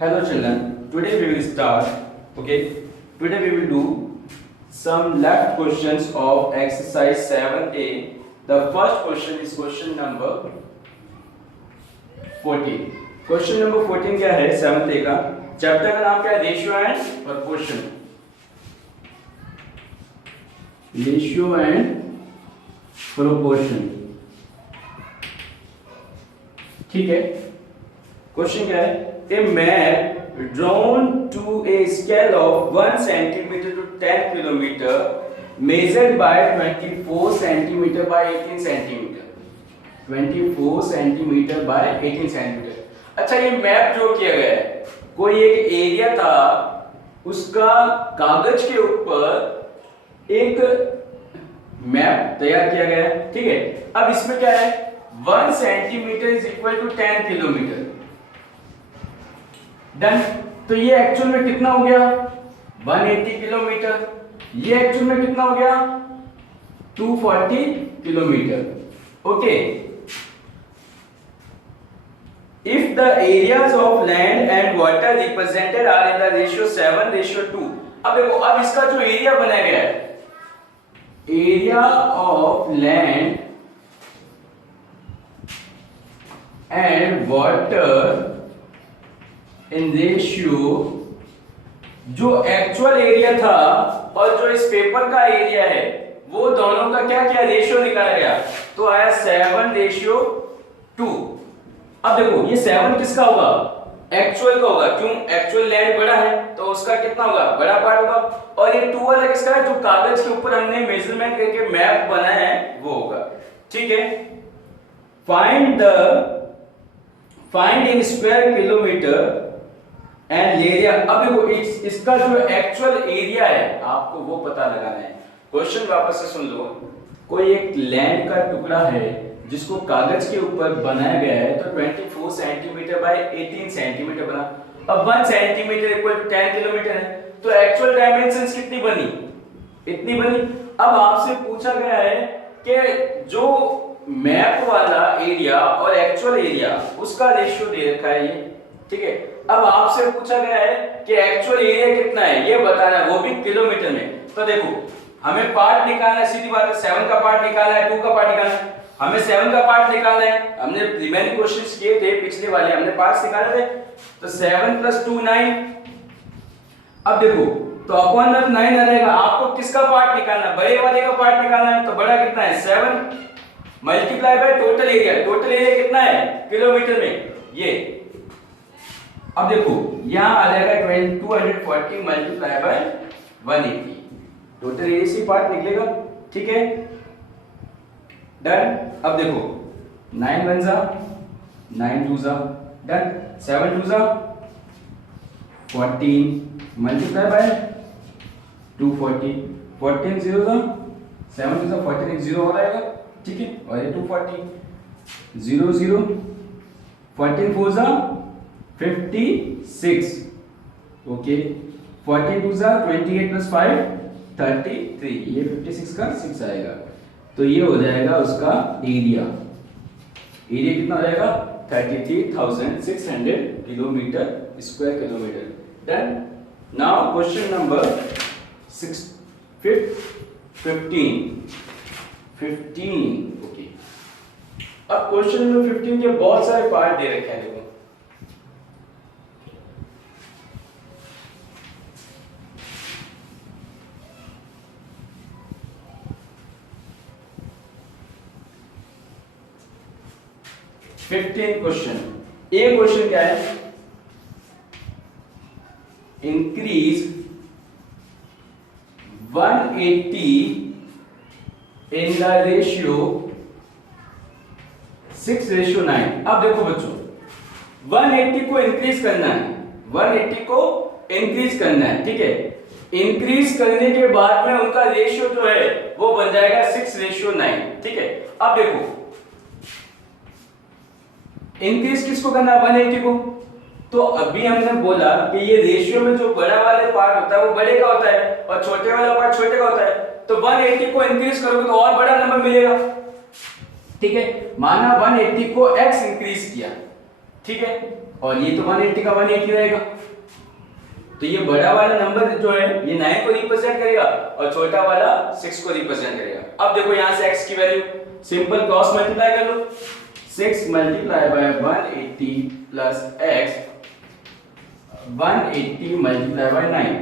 Hello children, today we will start, okay, today we will do some left questions of exercise 7a. The first question is question number 14. Question number 14 क्या है 7a का? Chapter का नाम क्या है? Ratio and proportion. Ratio and proportion. ठीक है. Question क्या है? A map drawn to a scale of 1 centimeter to 10 kilometer measured by 24 centimeter by 18 centimeter. 24 centimeter by 18 centimeter. अच्छा, ये मैप जो किया गया है, कोई एक एरिया था, उसका कागज के ऊपर एक मैप तैयार किया गया है. ठीक है. अब इसमें क्या है? 1 centimetre is equal to 10 kilometre. Done. तो ये एक्चुअल में कितना हो गया? 180 किलोमीटर. ये एक्चुअल में कितना हो गया? 240 kilometre. Okay. If the areas of land and water represented are in the ratio 7:2. अब देखो, अब इसका जो एरिया बनाया गया है, area of land and water in ratio, जो एक्चुअल एरिया था और जो इस पेपर का एरिया है, वो दोनों का क्या क्या रेशियो निकाला गया, तो आया 7:2. अब देखो, ये 7 किसका होगा? एक्चुअल का होगा. क्यों? एक्चुअल लैंड बड़ा है तो उसका कितना होगा? बड़ा पार्ट होगा. और ये 2 वाला किसका है? जो कागज के ऊपर हमने मेजरमेंट करके मैप बनाया है वो होगा. ठीक है. Find in square kilometre and area. अब देखो, इसका जो एक्चुअल एरिया है आपको वो पता लगाना है. क्वेश्चन वापस से सुन लो. कोई एक लैंड का टुकड़ा है जिसको कागज के ऊपर बनाया गया है, तो 24 सेंटीमीटर बाय 18 सेंटीमीटर बना. अब 1 सेंटीमीटर इक्वल टू 10 किलोमीटर है, तो एक्चुअल डायमेंशंस कितनी बनी? इतनी बनी. अब आपसे पूछा गया है कि जो मैप वाला एरिया और एक्चुअल एरिया, उसका रेशियो दे रखा है ये. ठीक है. अब आपसे पूछा गया है कि एक्चुअल एरिया कितना है ये बताना है, वो भी किलोमीटर में. तो देखो, हमें पार्ट निकालना है. सीधी बात है, 7 का पार्ट निकालना है, 2 का पार्ट निकालना है. हमें 7 का पार्ट निकालना है. हमने रिमेनिंग क्वेश्चंस किए थे पिछले वाले, हमने पार्ट्स निकाले थे. तो 7 + 2 9. अब देखो, तो अपॉन में 9 आ जाएगा. आपको किसका पार्ट निकालना? बड़े वाले का पार्ट निकालना है. तो बड़ा कितना है? 7 multiply by total area. Total area कितना है किलोमीटर में? ये. अब देखो, यहां आ जाएगा 240 मल्टीप्लाई बाय 180. टोटल एरिया से पार्ट निकलेगा. ठीक है. डन. अब देखो, 9 1 जा 9 2 जा. डन. 7 2 जा 14 मल्टीप्लाई बाय 240. 14 0 जा 7 2 जा 14 एक 0 हो जाएगा. ठीक है. और ये 240 0 0 14 4 जा 56. ओके. 42 जा 28 + 5 33. ये 56 का 6 आएगा. तो ये हो जाएगा उसका एरिया. एरिया कितना हो जाएगा? 33,600 kilometre square kilometre. Done. Now question number 15. Okay. अब क्वेश्चन नंबर 15 के बहुत सारे पार्ट दे रखे हैं. देखो, क्वेश्चन. ए क्वेश्चन क्या है? Increase 180 in the ratio 6:9. अब देखो बच्चों, 180 को इंक्रीज करना है. 180 को इंक्रीज करना है. ठीक है. इंक्रीज करने के बाद में उनका रेशियो जो है वो बन जाएगा 6:9. ठीक है. अब देखो, इंक्रीज किसको करना है? 180 को. तो अभी हमने बोला कि ये रेशियो में जो बड़ा वाला पार्ट होता है वो बड़े का होता है और छोटे वाला पार्ट छोटे का होता है. तो 180 को इंक्रीज करोगे तो और बड़ा नंबर मिलेगा. ठीक है, माना 180 को x इंक्रीज किया, ठीक है, और ये तो 180 का 180 रहेगा। तो ये बड़ा वाला नंबर जो है ये 9 को रिप्रेजेंट करेगा और छोटा वाला 6 को रिप्रेजेंट करेगा। अब देखो यहां से x की वैल्यू सिंपल क्रॉस मल्टीप्लाई कर लो, 6 multiply by 180 plus x, 180 multiply by 9,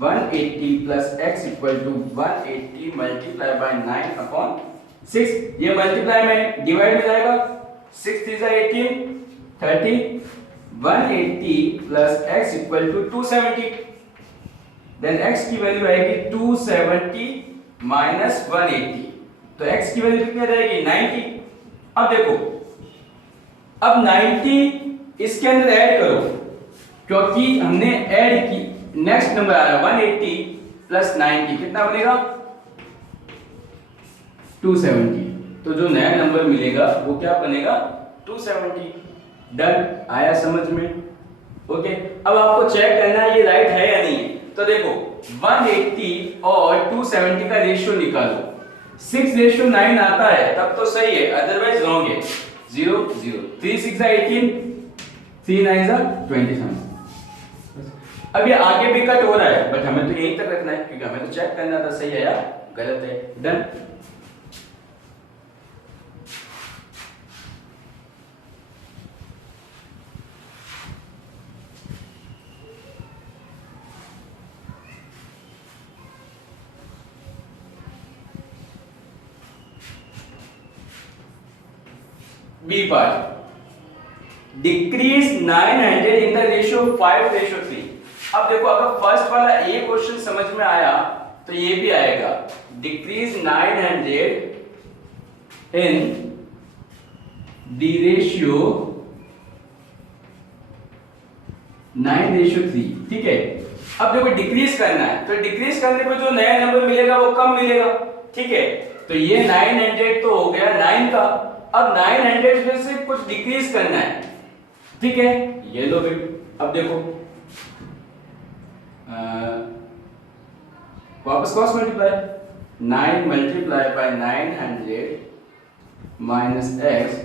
180 plus x equal to 180 multiply by 9 upon 6। ये मल्टीप्लाई में डिवाइड में जाएगा, 6 3 जा 18, 30, 180 plus x equal to 270, then x की वैल्यू आएगी 270 माइनस 180, तो x की वैल्यू कितनी रहेगी 90। अब देखो, अब 90 इसके अंदर ऐड करो, क्योंकि हमने ऐड की, नेक्स्ट नंबर आ रहा है 180 प्लस 90 कितना बनेगा 270, तो जो नया नंबर मिलेगा वो क्या बनेगा 270। डन, आया समझ में? ओके, अब आपको चेक करना है ये राइट है या नहीं है। तो देखो 180 और 270 का रेशियो निकालो, 6:9 आता है तब तो सही है, अदरवाइज रॉन्ग है। 0 0, 3 6 18, 3 9 27। अब ये आगे भी कट हो रहा है, बट हमें तो यहीं तक रखना है क्योंकि हमें तो चेक करना था सही है या गलत है। Done. B part, decrease 900 in the ratio 5:3। अब देखो अगर फर्स्ट वाला ए क्वेश्चन समझ में आया तो ये भी आएगा, डिक्रीज 900 इन द रेशियो 9:3। ठीक है, अब देखो डिक्रीज करना है तो डिक्रीज करने पे जो नया नंबर मिलेगा वो कम मिलेगा। ठीक है, तो ये 900 तो हो गया 9 का, अब 900 में से कुछ डिक्रीज करना है। ठीक है, ये लो भाई, अब देखो वापस cross multiply, 9 multiply by 900 minus x,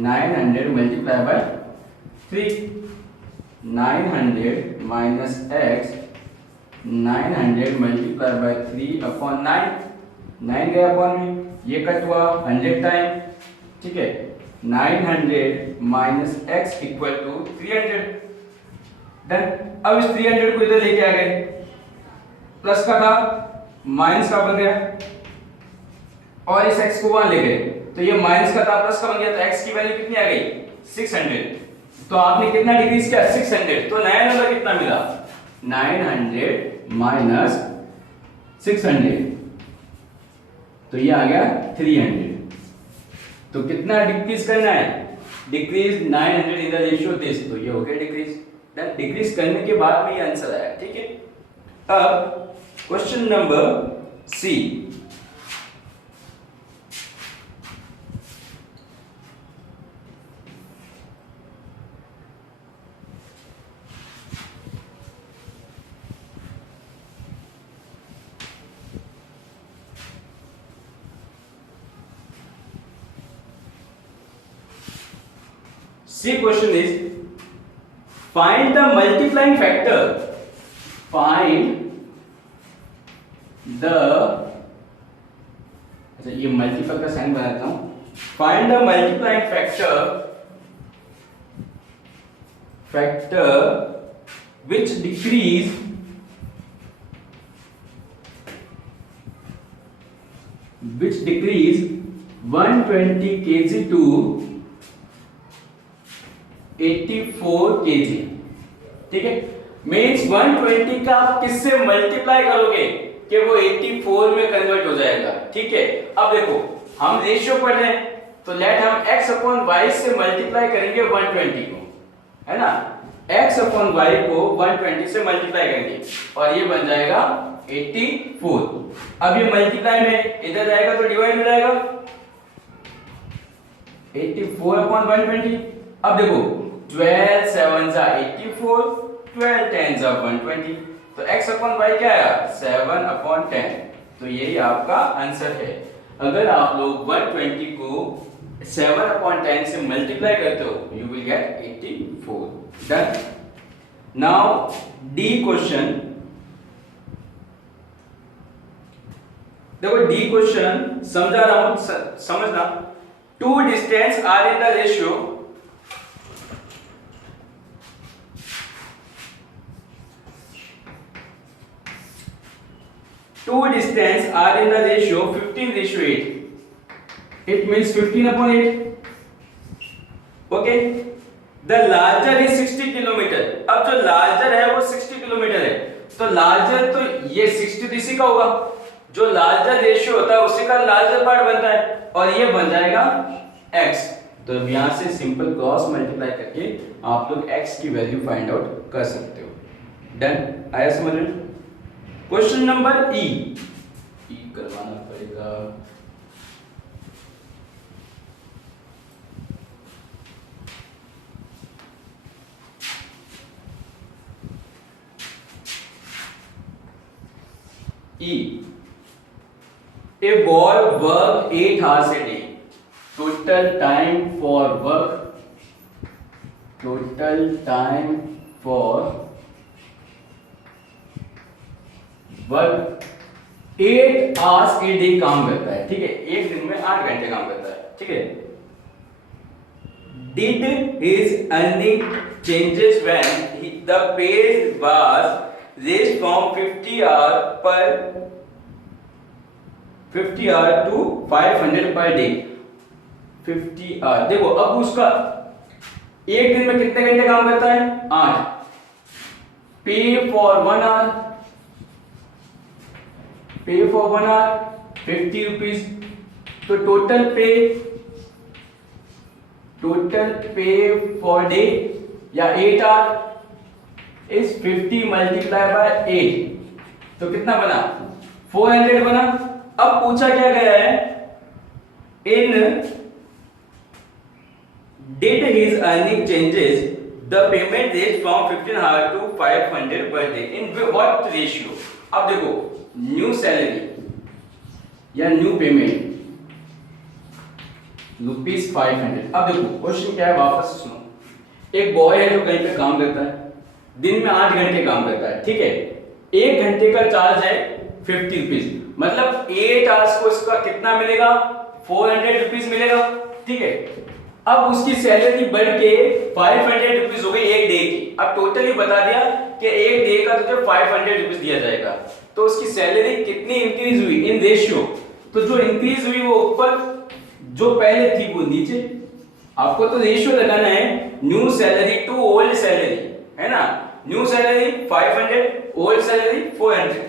900 multiply by 3, 900 minus x, 900 multiply by 3 upon 9, 9 गया अपॉन में, ये कट हुआ 100 टाइम। ठीक है, 900 minus x equal to 300। Done. अब इस 300 को इधर लेके आ गए, प्लस का था माइनस का बन गया, और इस x को वहां ले गए तो ये माइनस का था प्लस का बन गया, तो x की वैल्यू कितनी आ गई 600। तो आपने कितना डिक्रीज किया 600, तो नया नंबर कितना मिला 900 माइनस 600, तो ये आ गया 300। तो कितना डिक्रीज करना है, decrease 900 in the ratio this, तो ये हो गया डिक्रीज। डिक्रीज करने के बाद में ये आंसर आया। ठीक है, अब question number C, C question is find the multiplying factor, find the, अच्छा ये मल्टीपल का साइन बनाता हूं, find the multiplying factor which decrease which decrease 120 kg to 84 kg। ठीक है, मीन्स 120 का आप किससे मल्टीप्लाई करोगे कि वो 84 में कन्वर्ट हो जाएगा। ठीक है, अब देखो हम रेशियो पढ़ रहे हैं तो लेट हम x अपॉन y से मल्टीप्लाई करेंगे 120 को, है ना, x अपॉन y को 120 से मल्टीप्लाई करेंगे और ये बन जाएगा 84। अब ये मल्टीप्लाई में इधर जाएगा तो डिवाइड में जाएगा 84 अपॉन 120। अब देखो 12 7 जा 84, 12 10 जा 120, तो x अपॉन y क्या आया 7 अपॉन 10, तो यही आपका आंसर है। अगर आप लोग 120 को 7/10 से मल्टीप्लाई करते हो, you will get 84. Done. Now D question. देखो डी क्वेश्चन समझा रहा हूं, समझना. Two distance are in the ratio, two distance are in the ratio 15:8. It means 15/8. Okay. The larger is 60 kilometre. अब जो लार्जर है वो 60 किलोमीटर है, तो लार्जर तो ये 60 तो इसी का होगा. जो लार्जर रेशियो होता है उसी का लार्जर पार्ट बनता है, और ये बन जाएगा x. तो यहां से सिंपल क्रॉस मल्टीप्लाई करके आप लोग x की वैल्यू फाइंड आउट कर सकते हो. डन. आया समझ में? क्वेश्चन नंबर ई करवाना पड़ेगा. E. A boy work 8 hours a day. Total time for work. Total time for work 8 hours a day काम करता है. ठीक है, एक दिन में 8 घंटे काम करता है. ठीक है. Did his earning changes when the pay was raised from 50 hour to 500 per day. 50 hour. देखो अब उसका एक दिन में कितने घंटे काम करता है? 8. पे फॉर 1 hour, पे फॉर 1 hour 50 रुपीज. तो टोटल पे फॉर डे या 8 hour इज 50 मल्टीप्लाई बाय 8. तो कितना बना? 400 बना. अब पूछा क्या गया है? In did his earning changes the payment rate from 15 hour to 500 per day in what ratio. अब देखो न्यू सैलरी या न्यू पेमेंट ₹500. अब देखो क्वेश्चन क्या है, वापस सुनो. एक बॉय है जो कहीं पे काम करता है, दिन में 8 घंटे काम करता है. ठीक है. 1 घंटे का चार्ज है 50 रुपीज, मतलब 8 आवर्स को इसका कितना मिलेगा? 400 रुपीज मिलेगा. ठीक है. अब उसकी सैलरी बढ़ के 500 रुपीज हो गई एक डे की. अब टोटली बता दिया कि एक डे का तुझे 500 रुपीज दिया जाएगा. तो उसकी सैलरी कितनी इंक्रीज हुई इन रेशियो? तो जो इंक्रीज हुई वो ऊपर, जो पहले थी वो नीचे. आपको तो रेशियो लगाना है new salary to old salary, है ना. New salary 500, old salary 400.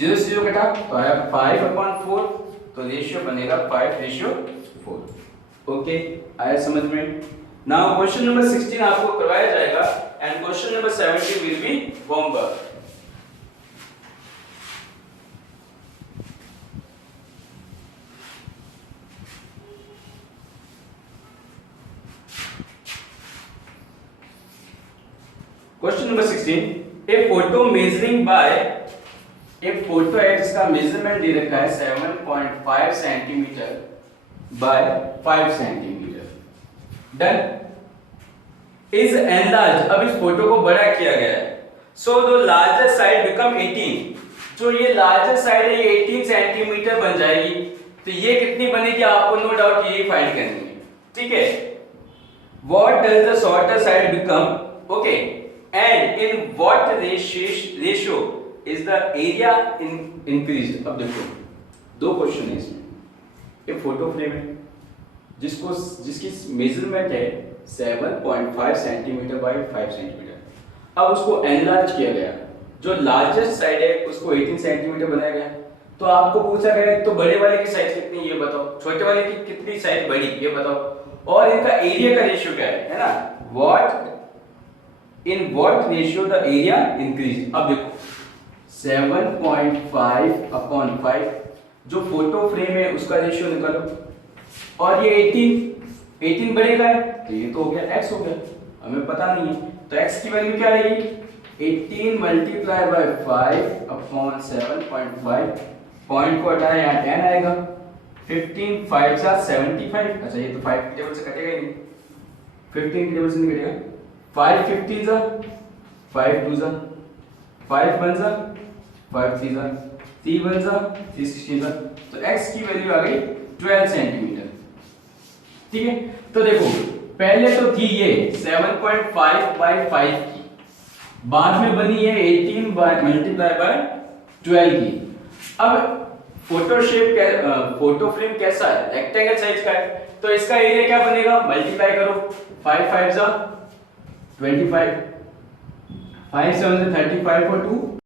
0 से 0 घटा तो आया 5/4. तो रेशियो बनेगा 5:4. ओके, आया समझ में? नाउ क्वेश्चन नंबर 16 आपको करवाया जाएगा and question number 17 will be homework. Question number 16. A photo measuring by, एक फोटो है जिसका मेजरमेंट दे रखा है 7.5 centimetre by 5 centimetre. Done. Is enlarge. अब इस फोटो को बड़ा किया गया है. So the larger side become 18. जो ये लार्जर साइड है ये 18 सेंटीमीटर बन जाएगी. तो ये कितनी बनेगी आपको नो डाउट ये फाइंड करनी है. ठीक है. What does the shorter side become? Okay. And in what ratio is the area increased? अब देखो दो क्वेश्चन है इसमें. एक फोटो फ्रेम है जिसकी मेजरमेंट है 7.5 सेंटीमीटर बाय 5 सेंटीमीटर. अब उसको एनलार्ज किया गया. जो लार्जेस्ट साइड है उसको 18 सेंटीमीटर बनाया गया. तो आपको पूछा गया तो बड़े वाले की साइज कितनी ये बताओ, छोटे वाले की कितनी साइज बड़ी ये बताओ, और इनका एरिया का रेशियो क्या है ना. What in what ratio the area increase. अब देखो 7.5/5 जो फोटो फ्रेम है उसका रेशियो निकालो, और ये 18 बढ़ेगा है तो ये तो हो गया x हो गया. हमें पता नहीं है तो x की वैल्यू क्या रहेगी? 18 मल्टीप्लाई बाय 5/7.5. पॉइंट को हटाया यहाँ 10 आएगा. 15 5 जा 75, अच्छा ये तो 5 के टेबल से कटेगा ही नहीं, 15 के टेबल से नहीं कटेगा, 5 15 जा 5 2 जा 5 1 जा 5 3 जा 3 1 जा 3 16 जा, तो x की वैल्यू आ गई 12 सेंटीमीटर। ठीक है, तो देखो पहले तो थी ये 7.5 बाय 5 की, बाद में बनी है 18 मल्टीप्लाई बाय 12 की। अब फोटो फ्रेम कैसा है, रेक्टेंगल साइज का है, तो इसका एरिया क्या बनेगा, मल्टीप्लाई करो, 5 5 जा 25, 5 7 35 और 2